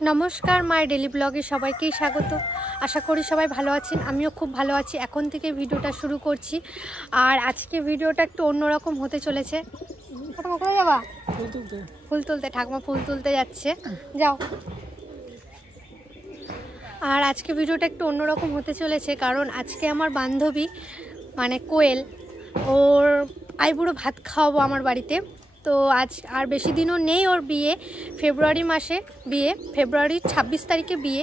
নমস্কার, মায়ের ডেলি ব্লগে সবাইকেই স্বাগত। আশা করি সবাই ভালো আছেন, আমিও খুব ভালো আছি। এখন থেকে ভিডিওটা শুরু করছি। আর আজকে ভিডিওটা একটু অন্যরকম হতে চলেছে। কোথায় যাবা? ফুল তুলতে। ঠাকুমা ফুল তুলতে যাচ্ছে, যাও। আর আজকে ভিডিওটা একটু অন্যরকম হতে চলেছে কারণ আজকে আমার বান্ধবী মানে কোয়েল, ওর আইবুড়ো ভাত খাওয়াবো আমার বাড়িতে। তো আজ আর বেশি দিনও নেই, ওর বিয়ে ফেব্রুয়ারি মাসে, বিয়ে ফেব্রুয়ারির 26 তারিখে বিয়ে।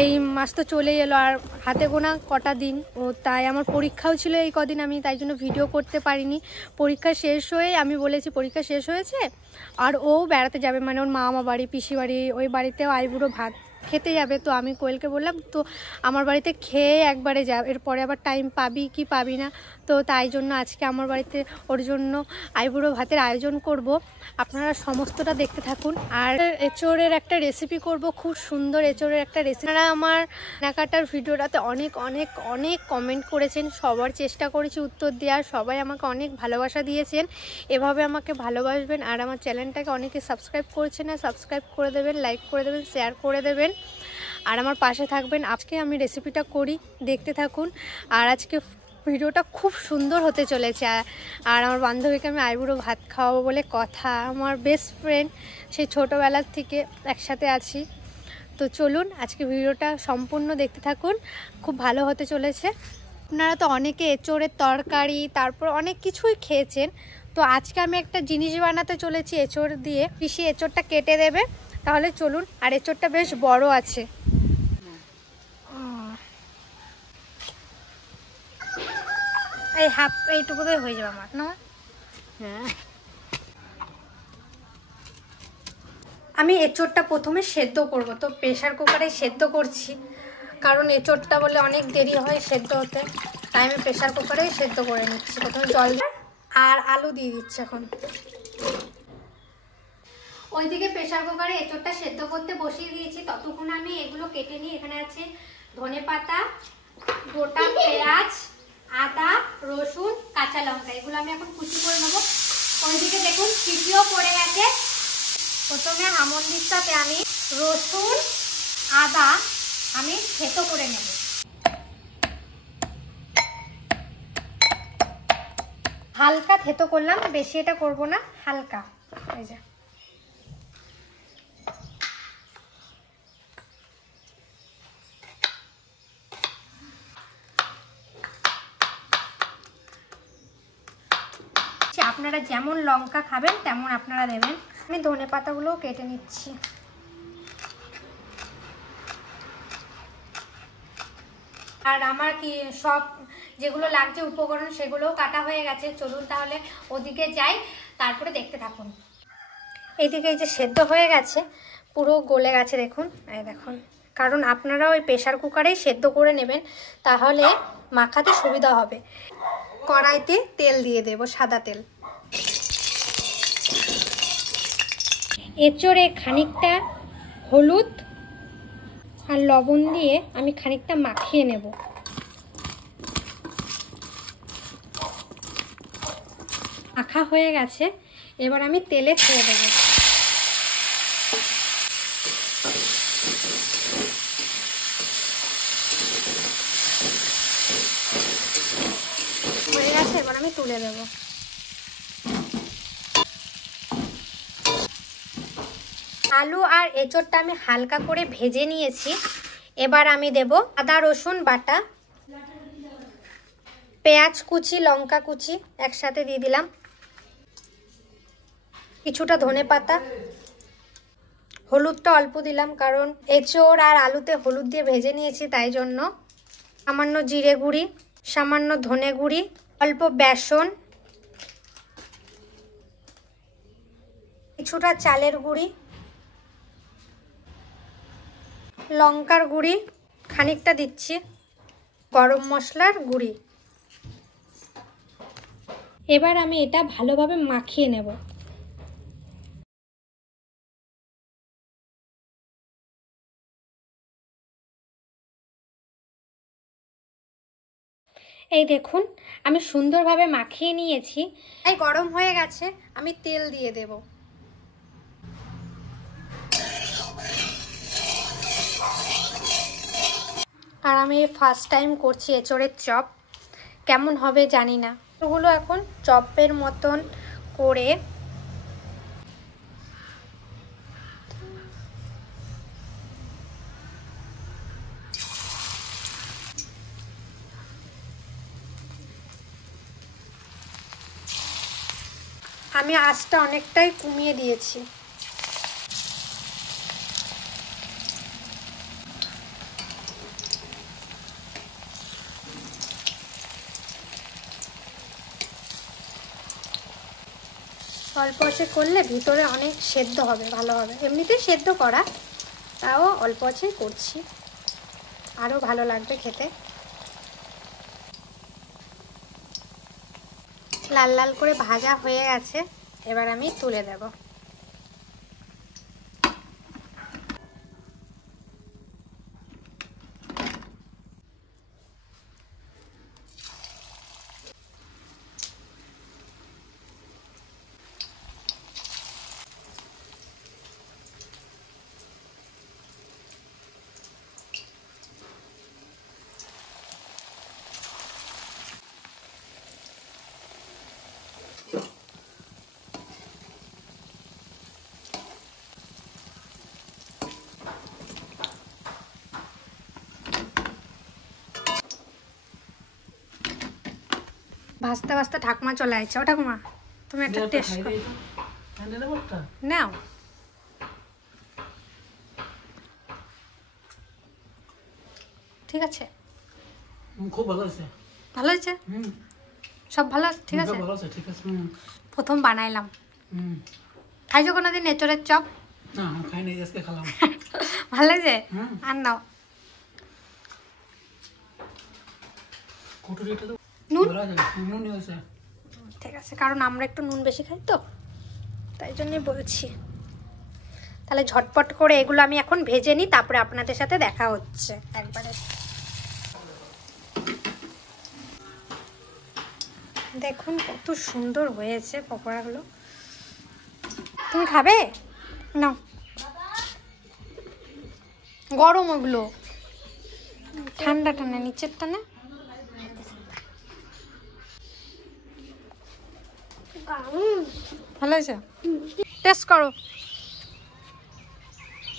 এই মাস তো চলে এলো আর হাতে গোনা কটা দিন। ও তাই আমার পরীক্ষাও ছিল এই কদিন, আমি তাই জন্য ভিডিও করতে পারিনি। পরীক্ষা শেষ হয়ে আমি বলেছি পরীক্ষা শেষ হয়েছে আর ও বেড়াতে যাবে, মানে ওর মামা বাড়ি, পিসি বাড়ি, ওই বাড়িতেও আইবুড়ো ভাত খেতে যাবে। তো আমি কোয়েলকে বললাম তো আমার বাড়িতে খেয়ে একবারে যা, এরপরে আবার টাইম পাবি কি পাবি না। তো তাই জন্য আজকে আমার বাড়িতে ওর জন্য আইবুড়ো ভাতের আয়োজন করব। আপনারা সমস্তটা দেখতে থাকুন। আর এঁচোড়ের একটা রেসিপি করব, খুব সুন্দর এঁচোড়ের একটা রেসিপি। আপনারা আমার কেনাকাটার ভিডিওটাতে অনেক অনেক অনেক কমেন্ট করেছেন, সবার চেষ্টা করেছি উত্তর দেওয়ার, সবাই আমাকে অনেক ভালোবাসা দিয়েছেন। এভাবে আমাকে ভালোবাসবেন। আর আমার চ্যানেলটাকে অনেকে সাবস্ক্রাইব করেছেন না, সাবস্ক্রাইব করে দেবেন, লাইক করে দেবেন, শেয়ার করে দেবেন আর আমার পাশে থাকবেন। আজকে আমি রেসিপিটা করি, দেখতে থাকুন। আর আজকে ভিডিওটা খুব সুন্দর হতে চলেছে। আর আমার বান্ধবীকে আমি আইবুড়ো ভাত খাওয়াবো বলে কথা, আমার বেস্ট ফ্রেন্ড, সেই ছোটোবেলার থেকে একসাথে আছি। তো চলুন আজকে ভিডিওটা সম্পূর্ণ দেখতে থাকুন, খুব ভালো হতে চলেছে। আপনারা তো অনেকে এঁচোড়ের তরকারি তারপর অনেক কিছুই খেয়েছেন, তো আজকে আমি একটা জিনিস বানাতে চলেছি এঁচোড় দিয়ে। পিসি এঁচোড়টা কেটে দেবে, তাহলে চলুন। আর এঁচোড়টা বেশ বড় আছে, এই হাফ এইটুকুতেই হয়ে যাবে আমার না। হ্যাঁ, আমি এঁচোড়টা প্রথমে সেদ্ধ করব, তো প্রেশার কুকারে সেদ্ধ করছি কারণ এঁচোড়টা বলে অনেক দেরি হয় সেদ্ধ হতে, তাই আমি প্রেশার কুকারেই সেদ্ধ করে নিচ্ছি। প্রথমে জল আর আলু দিয়ে দিচ্ছি এখন। ওইদিকে প্রেশার কুকারে এঁচোড়টা সেদ্ধ করতে বসিয়ে দিয়েছি, ততক্ষণ আমি এগুলো কেটে নিই। এখানে আছে ধনেপাতা, গোটা পেঁয়াজ, আদা, রসুন, কাঁচা লঙ্কা, এগুলো আমি এখন কুচি করে নেবো। ওইদিকে দেখুন সিটিও পড়ে গেছে। প্রথমে হামন্দিস্তাতে আমি রসুন আদা আমি থেতো করে নেব। হালকা থেতো করলাম, বেশি এটা করব না, হালকা। এই যে আপনারা যেমন লঙ্কা খাবেন তেমন আপনারা দেবেন। আমি ধনে পাতাগুলোও কেটে নিচ্ছি। আর আমার কি সব যেগুলো লাগছে উপকরণ সেগুলোও কাটা হয়ে গেছে। চলুন তাহলে ওদিকে যাই, তারপরে দেখতে থাকুন। এইদিকে এই যে সেদ্ধ হয়ে গেছে, পুরো গলে গেছে দেখুন, এই দেখুন। কারণ আপনারা ওই প্রেশার কুকারেই সেদ্ধ করে নেবেন, তাহলে মাখাতে সুবিধা হবে। কড়াইতে তেল দিয়ে দেব, সাদা তেল। এঁচোড়ে খানিকটা হলুদ আর লবণ দিয়ে আমি খানিকটা মাখিয়ে নেব। মাখা হয়ে গেছে, এবার আমি তেলে ছেড়ে দেব। হয়ে গেছে, এবার আমি তুলে দেব। আলু আর এঁচোড়টা আমি হালকা করে ভেজে নিয়েছি। এবার আমি দেব আদা রসুন বাটা, পেঁয়াজ কুচি, লঙ্কা কুচি একসাথে দিয়ে দিলাম, কিছুটা ধনেপাতা, হলুদটা অল্প দিলাম কারণ এঁচোড় আর আলুতে হলুদ দিয়ে ভেজে নিয়েছি তাই জন্য। সামান্য জিরে গুঁড়ি, সামান্য ধনে গুঁড়ি, অল্প বেসন, কিছুটা চালের গুঁড়ি, লঙ্কার গুঁড়ি খানিকটা দিচ্ছি, গরম মশলার গুঁড়ি। এবার আমি এটা ভালোভাবে মাখিয়ে নেব। এই দেখুন আমি সুন্দরভাবে মাখিয়ে নিয়েছি। এই গরম হয়ে গেছে, আমি তেল দিয়ে দেব। আর আমি ফার্স্ট টাইম করছি এঁচোড়ের চপ, কেমন হবে জানি না। এগুলো এখন চপের মতন করে আমি আঁচটা অনেকটাই কমিয়ে দিয়েছি। অল্প আঁচে করলে ভিতরে অনেক সেদ্ধ হবে, ভালো হবে। এমনিতেই সেদ্ধ করা, তাও অল্প আঁচেই করছি, আরও ভালো লাগবে খেতে। লাল লাল করে ভাজা হয়ে গেছে, এবার আমি তুলে দেব। ভাজতে ভাজতে ঠাকুমা চলে আসছে। ও ঠাকুমা, তুমি একটা টেস্ট নাও। ঠিক আছে, খুব ভালো আছে। ভালো হয়েছে, সব ভালো আছে, ঠিক আছে। ভালো আছে, ঠিক আছে। প্রথম বানাইলাম। খাইছো কোনোদিন এঁচোড়ের চপ? না, খাইনি, আজকে খেলাম। ভালো লাগছে? আর নাও। নুন ঠিক আছে, কারণ আমরা একটু নুন বেশি খাই তো, তাই জন্যই বলছি। তাহলে ঝটপট করে এগুলো আমি এখন ভেজে নিই, তারপরে আপনাদের সাথে দেখা হচ্ছে একবারে। দেখুন কত সুন্দর হয়েছে পকোড়াগুলো। তুমি খাবে? নাও, গরম ওগুলো, ঠান্ডা ঠান্ডা নিচেরটা না। ভালো হয়েছে, টেস্ট করো।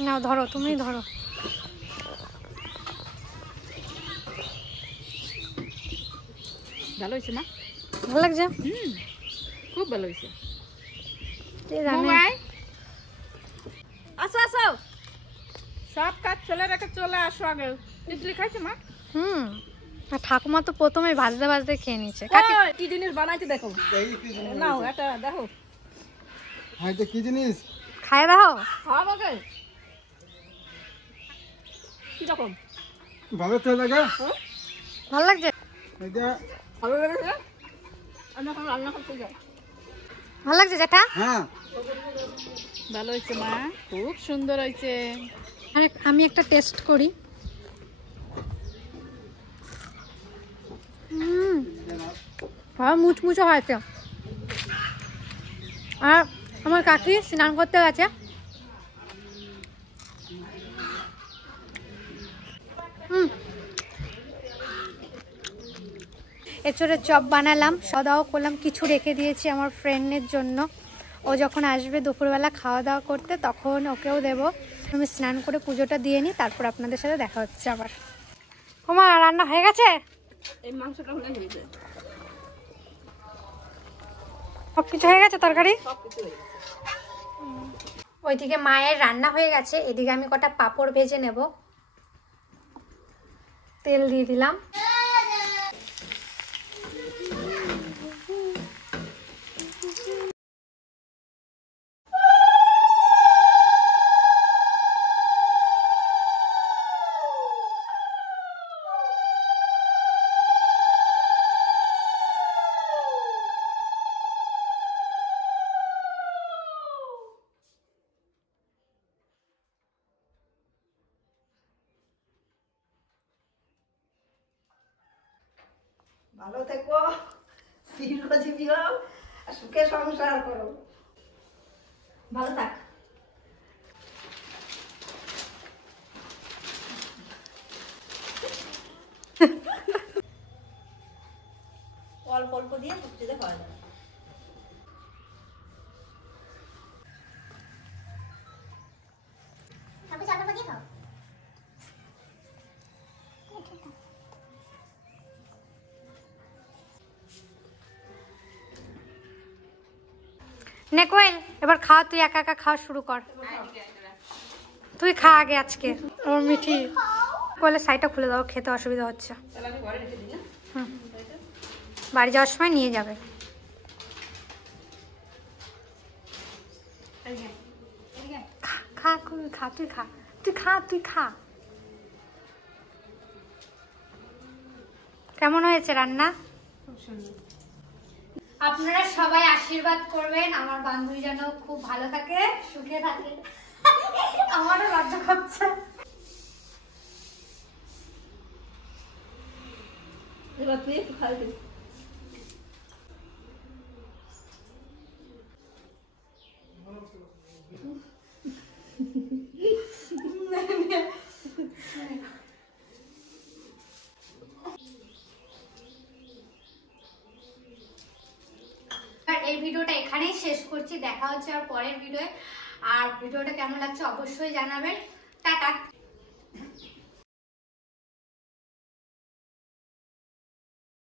নাও ধরো, তুমি ধরো। ভালো হয়েছে না? ভালো লাগছে, খুব ভালো হয়েছে। আসো আসো, সব কাজ ফেলে রেখে চলে আসো আগে। ইডলি খাইছে মা? আর ঠাকুমা তো প্রথমে ভাজতে ভাজতে খেয়ে নিচ্ছে। কি জিনিস বানাইতে দেখো, নাও এটা দেখো। হ্যাঁ, এটা কি জিনিস? খাই দাও। খাওয়া গে কি রকম? ভালো তো লাগে। ভালো লাগছে, এটা ভালো লাগছে। রান্না করতে যাও। ভালো লাগছে জ্যাঠা? হ্যাঁ, ভালো হয়েছে মা, খুব সুন্দর হয়েছে। আরে আমি একটা টেস্ট করি। মুচমুচো হয়েছে। আর আমার কাকি স্নান করতে গেছে। এঁচোড়ের চপ বানালাম, খাওয়া দাওয়া করলাম, কিছু রেখে দিয়েছি আমার ফ্রেন্ডের জন্য। ও যখন আসবে দুপুরবেলা খাওয়া দাওয়া করতে, তখন ওকেও দেবো। আমি স্নান করে পুজোটা দিয়ে নিই, তারপর আপনাদের সাথে দেখা হচ্ছে আবার। ওমা, রান্না হয়ে গেছে? এই মাংসটা হলে হয়ে যায়, সব কিছু হয়ে গেছে, তরকারি সব কিছু হয়ে গেছে। ওইদিকে মায়ের রান্না হয়ে গেছে, এদিকে আমি কটা পাঁপড় ভেজে নেব। তেল দিয়ে দিলাম। ভালো থেকো, দীর্ঘজীবী হও, আর সুখে সংসার করো। ভালো থাক। নে কোয়েল, এবার খা, তুই একা একা খাওয়া শুরু কর। তুই খা আগে আজকে। আমার মিঠি কোয়েলের সাইডটা খুলে দাও, খেতে অসুবিধা হচ্ছে। হুম, বাড়ি যাওয়ার সময় নিয়ে যাবে। খা খা, তুই খা, তুই খা, তুই খা। কেমন হয়েছে রান্না? আপনারা সবাই আশীর্বাদ করবেন আমার বান্ধবী যেন খুব ভালো থাকে, সুখে থাকে। আমারও লজ্জা করছে। এবার তুই একটু খাই দিবি। এই ভিডিওটা এখানেই শেষ করছি, দেখা হচ্ছে আর পরের ভিডিওয়ে। আর ভিডিওটা কেমন লাগছে অবশ্যই জানাবেন। টাটা।